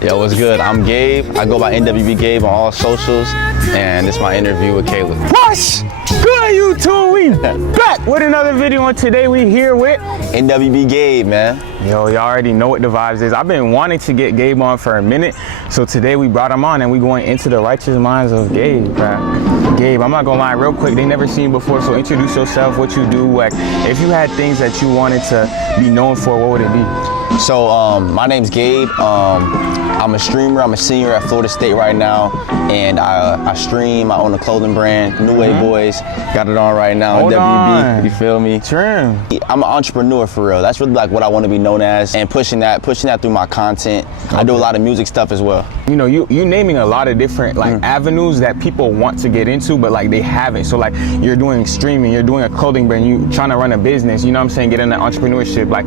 Yo, what's good? I'm Gabe. I go by Nwbgabe on all socials, and this is my interview with Caleb. What's good, YouTube? We back with another video, and today we here with Nwbgabe, man. Yo, y'all already know what the vibes is. I've been wanting to get Gabe on for a minute, so today we brought him on, and we going into the righteous minds of Gabe, bro. Gabe, I'm not gonna lie, real quick, they never seen you before, so introduce yourself, what you do. Like, if you had things that you wanted to be known for, what would it be? So, my name's Gabe. I'm a streamer. I'm a senior at Florida State right now, and I stream. I own a clothing brand, Nwbgabe Boys. Got it on right now. Hold WB, on. you feel me? Trim. I'm an entrepreneur for real. That's really like what I want to be known as, and pushing that through my content. Okay. I do a lot of music stuff as well. You know, you naming a lot of different avenues that people want to get into, but like they haven't. So like you're doing streaming, you're doing a clothing brand, you trying to run a business. You know what I'm saying? Get into entrepreneurship. Like,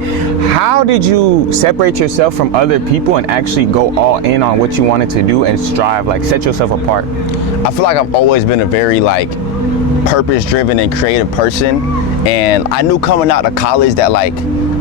how did you separate yourself from other people and actually go all in on what you wanted to do and strive, like set yourself apart? I feel like I've always been a very like purpose-driven and creative person, and I knew coming out of college that like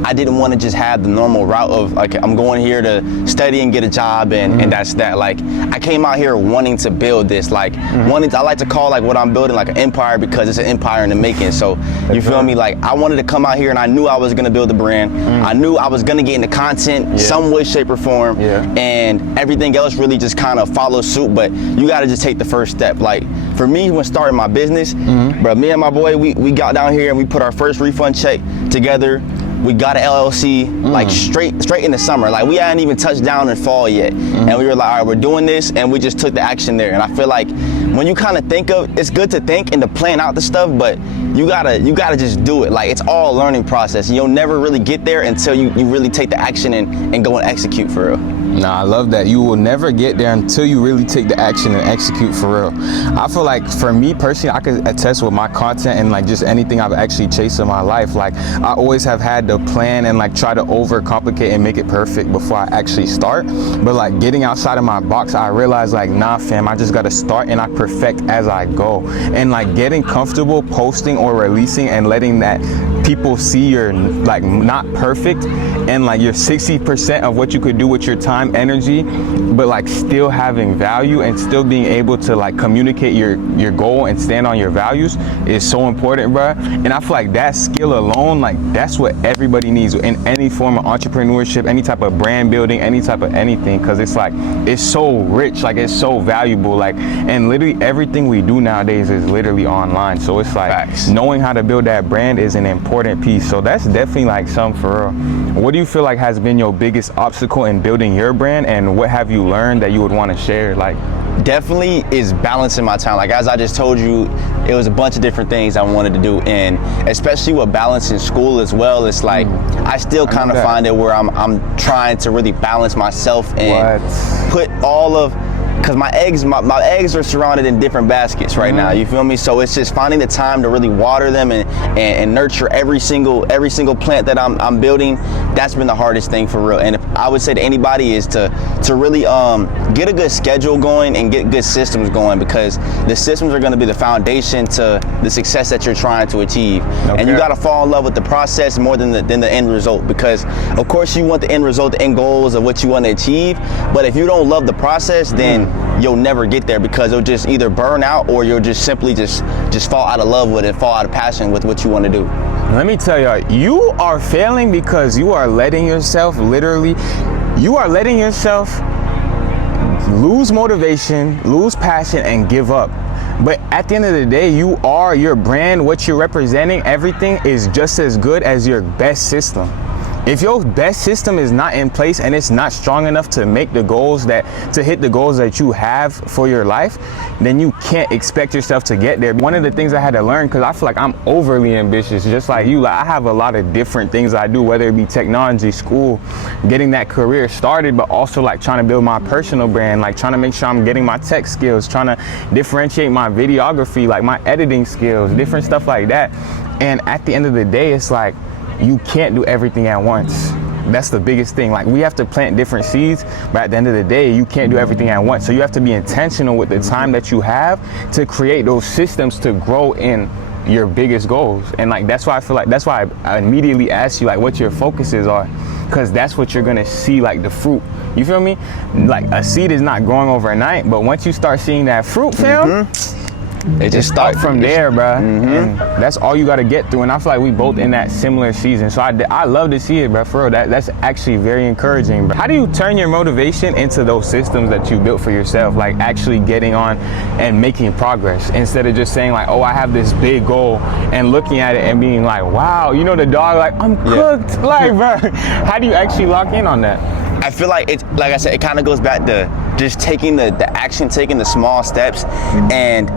I didn't want to just have the normal route of like I'm going here to study and get a job and that's that. Like I came out here wanting to build this, like I like to call like what I'm building like an empire, because it's an empire in the making. So you feel me? Like I wanted to come out here and I knew I was gonna build a brand. I knew I was gonna get into content some way, shape or form, and everything else really just kind of follows suit. But you gotta just take the first step. Like for me, when starting my business, bro, me and my boy, we got down here and we put our first refund check together. We got an LLC like straight in the summer. Like we hadn't even touched down in fall yet. And we were like, all right, we're doing this, and we just took the action there. And I feel like when you kind of think of, it's good to think and to plan out the stuff, but you gotta just do it. Like it's all a learning process. You'll never really get there until you really take the action and go and execute for real. Nah, I love that. You will never get there until you really take the action and execute for real. I feel like for me personally, I could attest with my content and like just anything I've actually chased in my life. Like I always have had to plan and like try to overcomplicate and make it perfect before I actually start. But like getting outside of my box, I realized like, nah fam, I just gotta start and I perfect as I go. And like getting comfortable posting or releasing and letting that people see you're like not perfect and like you're 60% of what you could do with your time, energy, but like still having value and still being able to like communicate your goal and stand on your values is so important, bro. And I feel like that skill alone, like that's what everybody needs in any form of entrepreneurship, any type of brand building, any type of anything, because it's like it's so rich, like it's so valuable, like, and literally everything we do nowadays is literally online. So it's like knowing how to build that brand is an important piece. So that's definitely like something for real. What do you feel like has been your biggest obstacle in building your brand, and what have you learned that you would want to share? Like, definitely is balancing my time. Like as I just told you, it was a bunch of different things I wanted to do, and especially with balancing school as well. It's like I still kind of find it where I'm trying to really balance myself and put all of, because my eggs are surrounded in different baskets right now, you feel me? So it's just finding the time to really water them and nurture every single plant that I'm building. That's been the hardest thing for real. And if I would say to anybody is to really get a good schedule going and get good systems going, because the systems are going to be the foundation to the success that you're trying to achieve. And you got to fall in love with the process more than the end result, because of course you want the end result, the end goals of what you want to achieve, but if you don't love the process, then you'll never get there, because you'll just either burn out or you'll just simply just fall out of love with it, fall out of passion with what you want to do. Let me tell y'all, you are failing because you are letting yourself lose motivation, lose passion, and give up. But at the end of the day, you are your brand, what you're representing, everything is just as good as your best system. If your best system is not in place and it's not strong enough to make the goals to hit the goals that you have for your life, then you can't expect yourself to get there. One of the things I had to learn, because I feel like I'm overly ambitious, just like you, like I have a lot of different things I do, whether it be technology, school, getting that career started, but also like trying to build my personal brand, like trying to make sure I'm getting my tech skills, trying to differentiate my videography, like my editing skills, different stuff like that. And at the end of the day, it's like, you can't do everything at once. That's the biggest thing. Like we have to plant different seeds, but at the end of the day, you can't do everything at once. So you have to be intentional with the time that you have to create those systems to grow in your biggest goals. And like that's why I feel like that's why I immediately asked you like what your focuses are, because that's what you're gonna see, like the fruit. You feel me? Like a seed is not growing overnight, but once you start seeing that fruit, fam, It just start from there, bro. Mm-hmm. And that's all you got to get through. And I feel like we both in that similar season. So I love to see it, bro. For real, that's actually very encouraging, bro. How do you turn your motivation into those systems that you built for yourself, like actually getting on and making progress, instead of just saying like, oh, I have this big goal, and looking at it and being like, wow, you know, the dog, like, I'm cooked. Like, bro, how do you actually lock in on that? I feel like it's, like I said, it kind of goes back to just taking the action, taking the small steps, and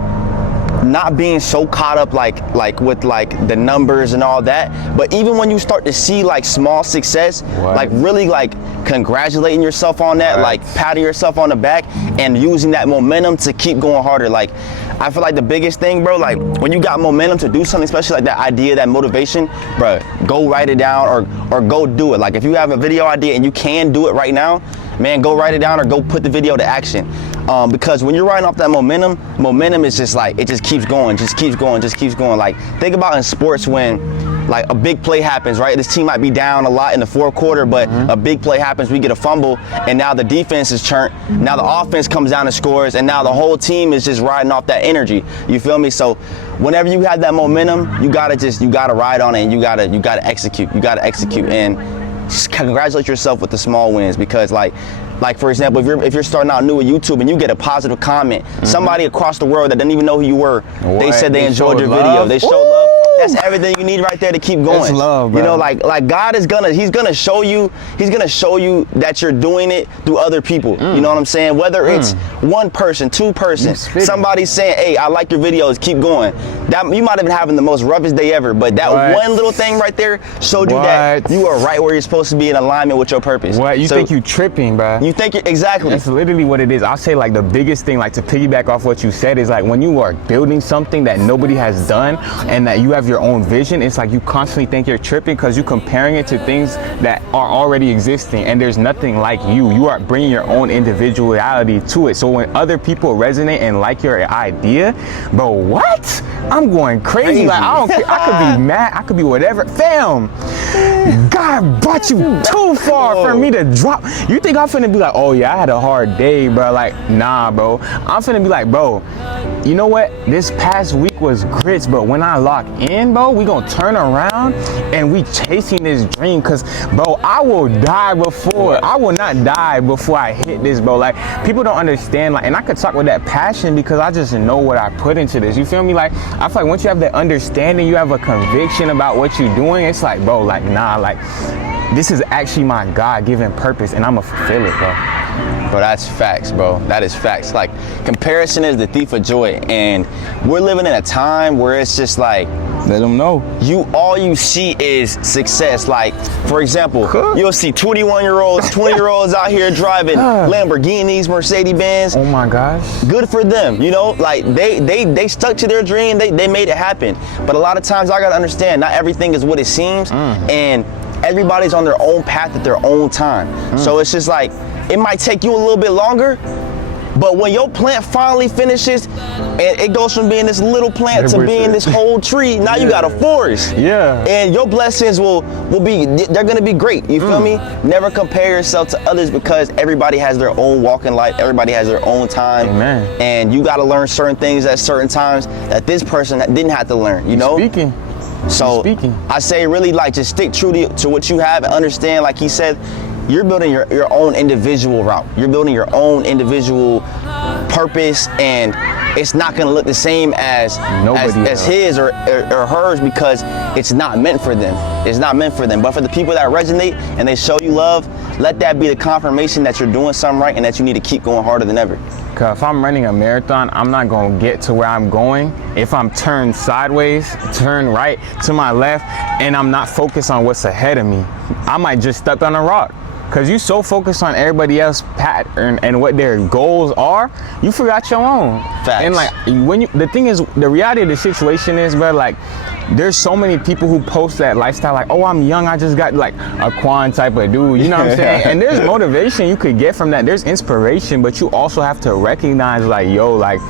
not being so caught up like with like the numbers and all that. But even when you start to see like small success, like really like congratulating yourself on that, like patting yourself on the back and using that momentum to keep going harder. Like I feel like the biggest thing, bro, like when you got momentum to do something, especially like that idea, that motivation, bro, go write it down or go do it. Like if you have a video idea and you can do it right now, man, go write it down or go put the video to action. Because when you're riding off that momentum is just like, it just keeps going, just keeps going, just keeps going. Like think about in sports when like a big play happens, right? This team might be down a lot in the fourth quarter, but a big play happens, we get a fumble, and now the defense is churnt. Now the offense comes down and scores, and now the whole team is just riding off that energy. You feel me? So whenever you have that momentum, you gotta ride on it, and you gotta execute. You gotta execute and just congratulate yourself with the small wins, because like for example, if you're starting out new with YouTube and you get a positive comment, somebody across the world that didn't even know who you were, they said they enjoyed your video, they showed love. That's everything you need right there to keep going. That's love, bro. You know, like God is he's gonna show you that you're doing it through other people. You know what I'm saying? Whether it's one person, two person, somebody saying, hey, I like your videos, keep going. That you might have been having the most roughest day ever, but that one little thing right there showed you that you are right where you're supposed to be in alignment with your purpose. What? You think you tripping, bro? You think exactly. That's literally what it is. I'll say like the biggest thing, like to piggyback off what you said, is like when you are building something that nobody has done and that you have your own vision, it's like you constantly think you're tripping because you're comparing it to things that are already existing, and there's nothing like you. You are bringing your own individuality to it. So when other people resonate and like your idea, bro, what? I'm going crazy. Like I don't care. I could be mad. I could be whatever. Fam, God brought you too far for me to drop. You think I'm finna be like, oh yeah, I had a hard day, bro? Like, nah, bro. I'm finna be like, bro, you know what? This past week was grits, but when I lock in, bro, we gonna turn around and we chasing this dream. Cause, bro, I will die before. I will not die before I hit this, bro. Like, people don't understand. Like, and I could talk with that passion because I just know what I put into this. You feel me? Like, I feel like once you have that understanding, you have a conviction about what you're doing. It's like, bro, like, nah, like, this is actually my God-given purpose, and I'ma fulfill it, bro. Bro, that's facts, bro. That is facts. Like, comparison is the thief of joy, and we're living in a time where it's just like, let them know. All you see is success. Like, for example, you'll see 21-year-olds, 20-year-olds out here driving Lamborghinis, Mercedes-Benz. Oh my gosh. Good for them, you know? Like, they stuck to their dream, they made it happen. But a lot of times, I gotta understand, not everything is what it seems, and everybody's on their own path at their own time. So it's just like, it might take you a little bit longer, but when your plant finally finishes and it goes from being this little plant to being this whole tree, now you got a forest. Yeah. And your blessings will be, they're gonna be great. You feel me? Never compare yourself to others, because everybody has their own walk in life. Everybody has their own time. Amen. And you gotta learn certain things at certain times that this person didn't have to learn, you know? Speaking. So I say really like just stick true to what you have and understand, like he said, you're building your own individual route. You're building your own individual purpose, and it's not gonna look the same as his or hers, because it's not meant for them. It's not meant for them. But for the people that resonate and they show you love, let that be the confirmation that you're doing something right and that you need to keep going harder than ever. Cause if I'm running a marathon, I'm not gonna get to where I'm going if I'm turned sideways, turn right, to my left, and I'm not focused on what's ahead of me. I might just step on a rock. Cause you so focused on everybody else's pattern and what their goals are, you forgot your own. Facts. And like the thing is, the reality of the situation is, bro, like there's so many people who post that lifestyle, like, oh, I'm young, I just got like a Quan type of dude, you know what I'm saying? And there's motivation you could get from that, there's inspiration, but you also have to recognize like, yo, like,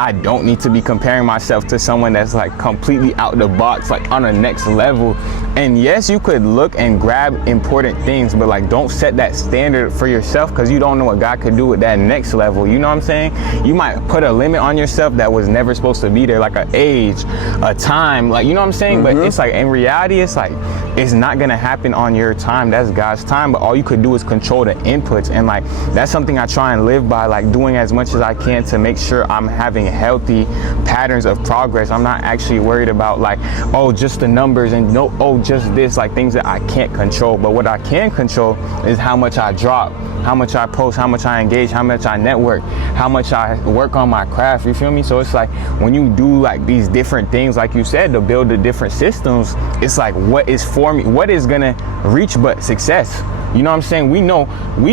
I don't need to be comparing myself to someone that's like completely out the box, like on a next level. And yes, you could look and grab important things, but like don't set that standard for yourself, because you don't know what God could do with that next level. You know what I'm saying? You might put a limit on yourself that was never supposed to be there, like an age, a time, like, you know what I'm saying? But it's like, in reality, it's like, it's not gonna happen on your time. That's God's time. But all you could do is control the inputs. And like, that's something I try and live by, like doing as much as I can to make sure I'm having healthy patterns of progress. I'm not actually worried about like, oh, just the numbers and no, oh, just this, like things that I can't control. But what I can control is how much I drop, how much I post, how much I engage, how much I network, how much I work on my craft, you feel me? So it's like, when you do like these different things, like you said, to build the different systems, it's like, what is for me? What is gonna reach but success? You know what I'm saying? We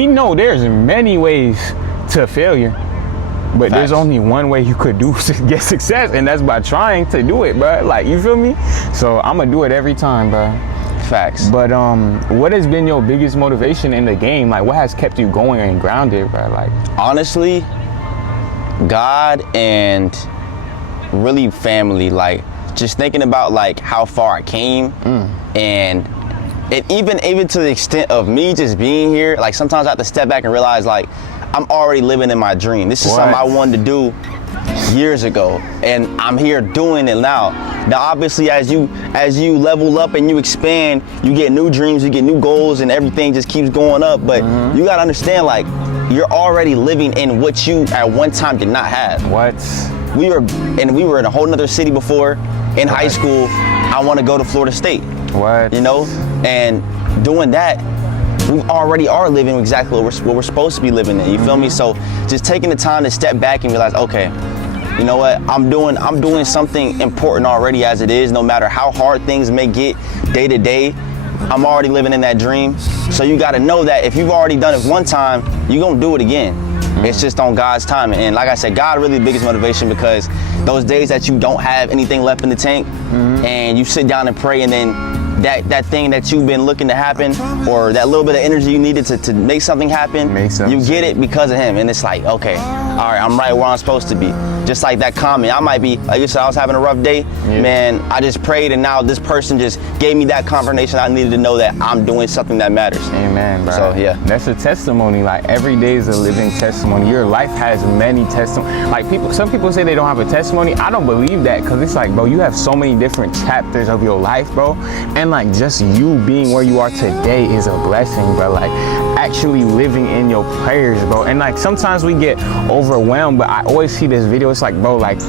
know there's many ways to failure, but there's only one way you could get success, and that's by trying to do it, bro. Like, you feel me? So I'm gonna do it every time, bro. Facts. But what has been your biggest motivation in the game? Like, what has kept you going and grounded, bro? Like, honestly, God and really family. Like, just thinking about like how far I came, and even to the extent of me just being here. Like, sometimes I have to step back and realize like I'm already living in my dream. This is something I wanted to do years ago, and I'm here doing it now. Now, obviously, as you level up and you expand, you get new dreams, you get new goals, and everything just keeps going up. But you gotta understand, like, you're already living in what you at one time did not have. We were in a whole nother city before. In high school, I want to go to Florida State. You know, and doing that, we already are living exactly what we're supposed to be living in. You feel me? So just taking the time to step back and realize, okay, you know what, I'm doing something important already as it is. No matter how hard things may get day to day, I'm already living in that dream. So you got to know that if you've already done it one time, you're gonna do it again. It's just on God's time. And like I said, God really the biggest motivation, because those days that you don't have anything left in the tank, and you sit down and pray, and then that thing that you've been looking to happen, or that little bit of energy you needed to make something happen, you get it because of him. And it's like, okay, all right, I'm right where I'm supposed to be. Just like that comment, I might be, like you said, I was having a rough day, man, I just prayed, and now this person just gave me that confirmation I needed to know that I'm doing something that matters. Amen, bro. So yeah, that's a testimony. Like, every day is a living testimony. Your life has many testimonies. Like, some people say they don't have a testimony. I don't believe that, because it's like, bro, you have so many different chapters of your life, bro. And like, just you being where you are today is a blessing, bro. Like, actually living in your prayers, bro. And like, sometimes we get overwhelmed, but I always see this video. It's like, bro, like,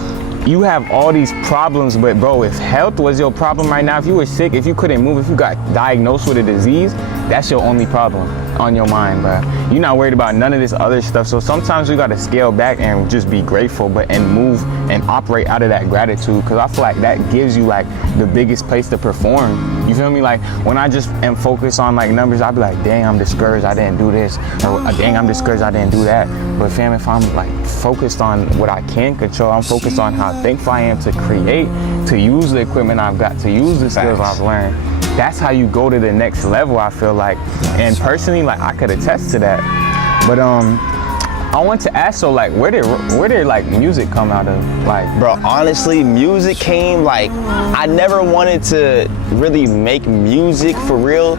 you have all these problems, but bro, if health was your problem right now, if you were sick, if you couldn't move, if you got diagnosed with a disease, that's your only problem on your mind, bro. You're not worried about none of this other stuff. So sometimes we got to scale back and just be grateful, and move and operate out of that gratitude, because I feel like that gives you like the biggest place to perform. You feel me? Like, when I just am focused on like numbers, I'll be like, dang, I'm discouraged, I didn't do this, or dang, I'm discouraged, I didn't do that. But fam, if I'm like focused on what I can control, I'm focused on how thankful I am to create, to use the equipment I've got, to use the skills I've learned. That's how you go to the next level, I feel like. And personally, like, I could attest to that. But I want to ask, so like, where did like music come out of? Like, bro, honestly, music came, like, I never wanted to really make music for real.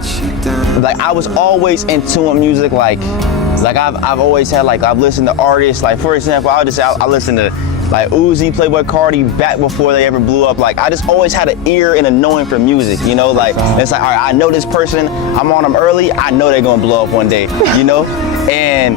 Like, I was always into music, like I've always had, like, I've listened to artists, like, for example, I listened to like Uzi, Playboy Cardi, back before they ever blew up. Like, I just always had an ear and a knowing for music, you know? Like, it's like, all right, I know this person, I'm on them early, I know they're gonna blow up one day, you know? And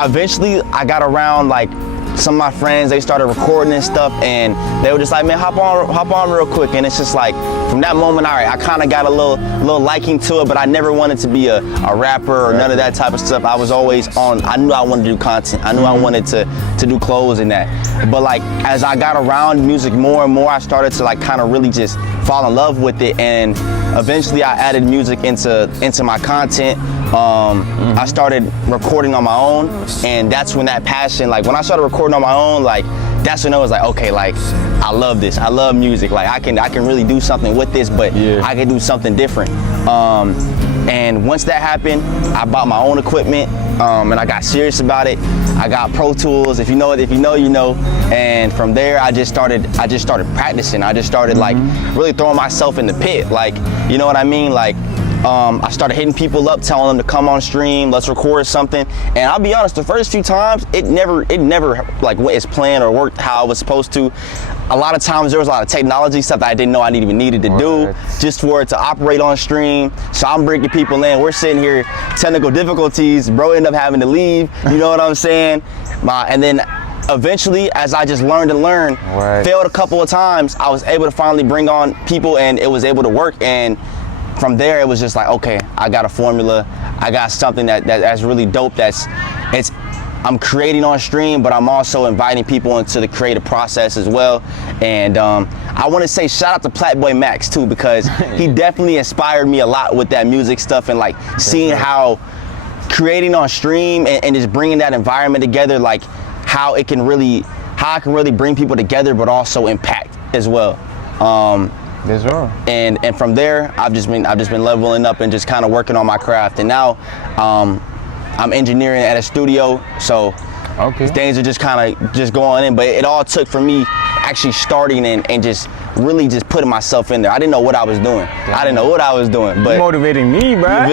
eventually I got around, like, some of my friends, they started recording and stuff, and they were just like, man, hop on real quick. And it's just like, from that moment, all right, I kind of got a little liking to it, but I never wanted to be a rapper or none of that type of stuff. I was always on, I knew I wanted to do content. I knew I wanted to do clothes and that. But like, as I got around music more and more, I started to like kind of really just fall in love with it. And eventually I added music into my content. I started recording on my own, and that's when that passion, like, when I started recording on my own, like, that's when I was like, okay, like, I love this. I love music. Like, I can really do something with this, but I can do something different. And once that happened, I bought my own equipment, and I got serious about it. I got Pro Tools. If you know it, if you know, you know. And from there, I just started practicing. I just started like really throwing myself in the pit. Like, you know what I mean? Like, I started hitting people up, telling them to come on stream, let's record something. And I'll be honest, the first few times, it never like went as planned or worked how I was supposed to. A lot of times there was a lot of technology stuff that I didn't know I even needed to do just for it to operate on stream. So I'm bringing people in, we're sitting here, technical difficulties, bro ended up having to leave, you know what I'm saying? And then eventually, as I just learned and learned, failed a couple of times, I was able to finally bring on people and it was able to work. And from there, it was just like, okay, I got a formula. I got something that's really dope. I'm creating on stream, but I'm also inviting people into the creative process as well. And I want to say shout out to Platboy Max too, because he definitely inspired me a lot with that music stuff and like seeing how creating on stream and just bringing that environment together, like how I can really bring people together, but also impact as well. That's right. And from there, I've just been leveling up and just kind of working on my craft. And now, I'm engineering at a studio, so things are just kind of just going in. But it all took for me actually starting and just really just putting myself in there. I didn't know what I was doing. But you motivating me, bro.